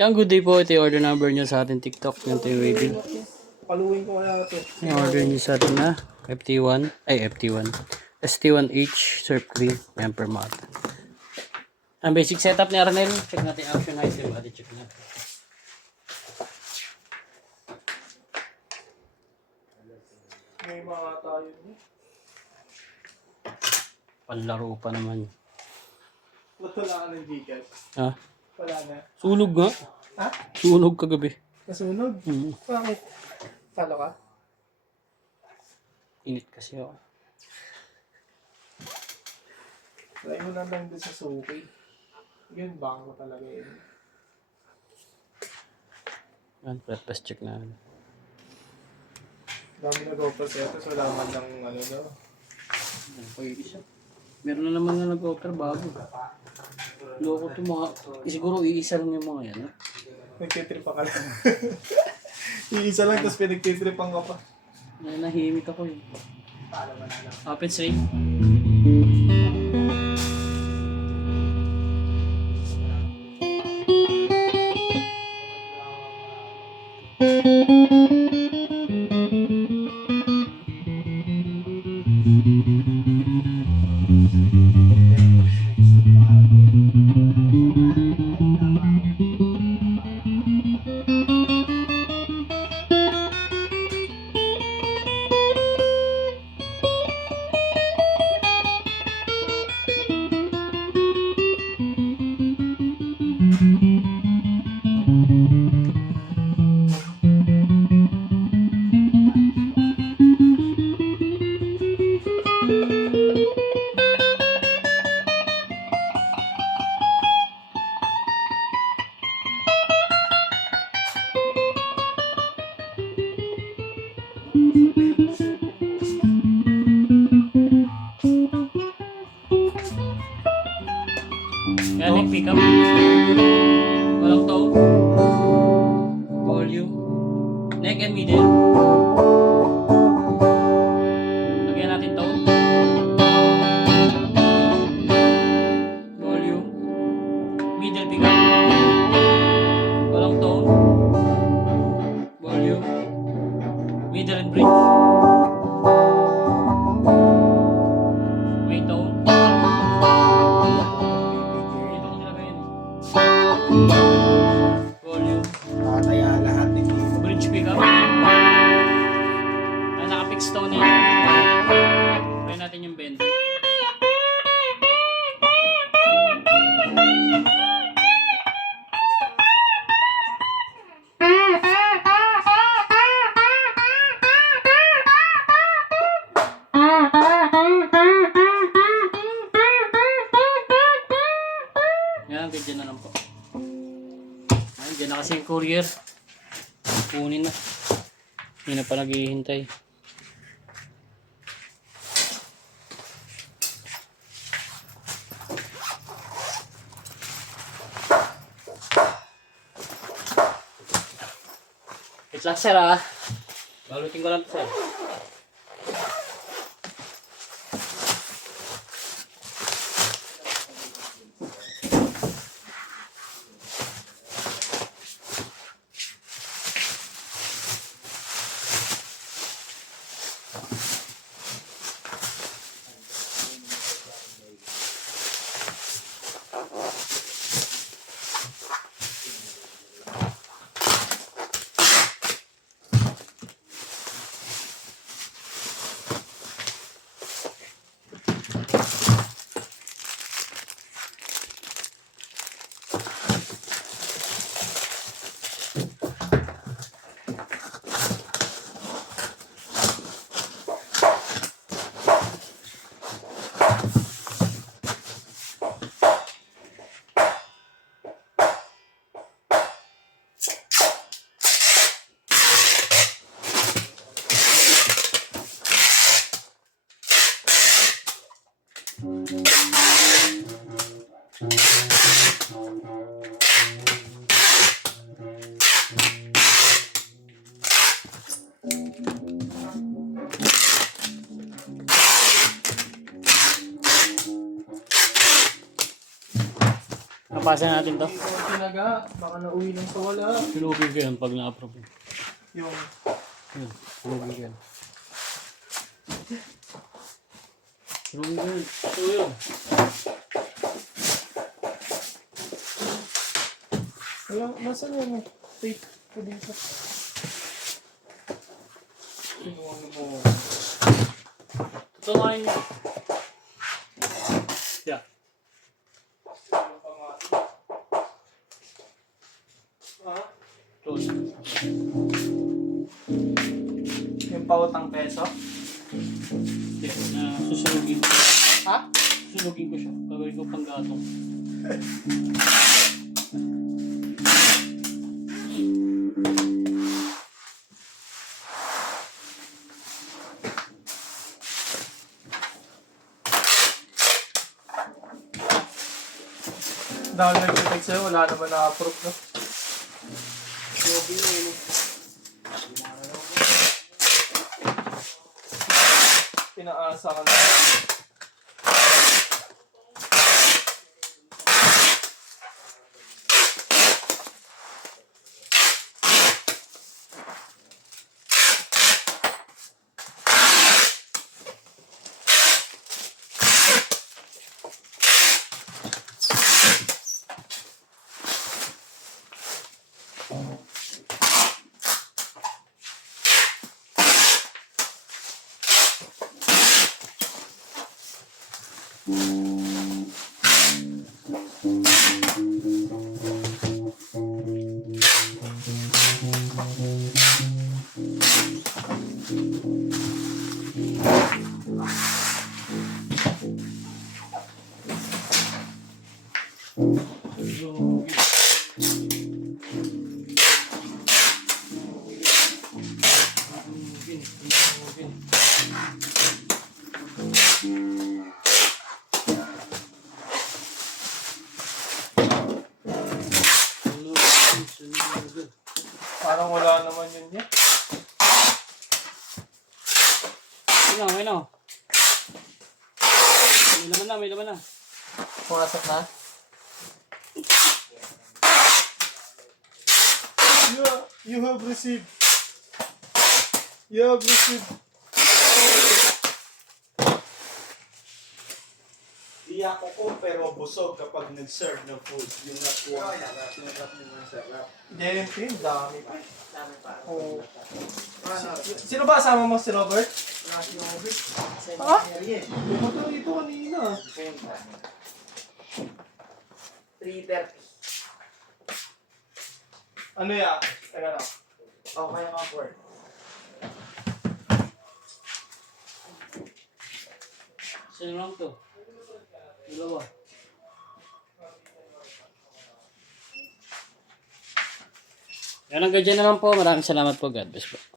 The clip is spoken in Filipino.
Yung good day po, ito yung order number nyo sa ating TikTok. Yung tayo waiting. Paluin ko kaya ito. Yung order nyo sa atin na FT1, ay FT1. ST1H Surf Cream. Yan per month. Ang basic setup ni Arnel. Check natin yung action item. Adi check natin. May mga tayo niya. Panlaro pa naman. Wala ka ng Gcash. Ha? Wala na. Sunog nga. Ha? Sunog kagabi. Nasunog? Bakit? Talo ka? Init kasi ako. Try mo lang lang doon sa Suki. Yun, bangko talaga yun. Yan, press check na. Dami na GoPro-setos, wala man lang ano daw. Ano pa yung isa? Meron na naman na nag-offer bago. Loko to mga... Siguro iisa lang yung mga yan. Nagtitripa ka lang. Iisa lang, tapos pinagtitripan ka pa. Nahimik ako eh. Up and straight. Yan yung pickup. Walang tone. Volume. Neck and middle. Lagyan natin tone. Volume. Middle pickup. Walang tone. Volume. Middle and bridge. May tone. Volume. Nakataya lahat dito. Bridge pickup. Naka-fix tone yan. Try natin yung bend. Yan, ganyan na lang po. Ayun, dyan na kasi yung courier. Kunin na. Hindi na pa naghihintay. Wait lang sir ah. Balutin ko lang sir. Papasa natin to. Hindi ko tinaga. Baka nauwi lang sa wala. Sinugin ko yan pag na-approve. Yung... Yun, sinugin ko yan. Sinugin ko yan. Ito yun. Wala, nasaan yung tape ko dito? Kinuha mo. Tutunayan niya. Yeah. Ito. Yung pautang peso? Yeah, na susunugin. Ha? Susunugin ko siya. Gagawin ko pang gatong. Dahil nag-check sa'yo, wala naman na-approve, no? Pinaasa ka na. Parang wala naman yun niya. Ayun. May laman na. Pumasok na? You have received. You have received. Di ako ko pero busog kapag nag-serve ng food. Yung nakuha na tinatap nyo ng sarap. DMP, dami pa. Dami pa. Oh. Sino ba asama mo si Robert? Ha? Pumunta dito kanina. 3:30. Ano yan? Teka lang. Okay nga po. Sino lang to? Dalawa. Yan, hanggang dyan na lang po. Maraming salamat po. God bless po.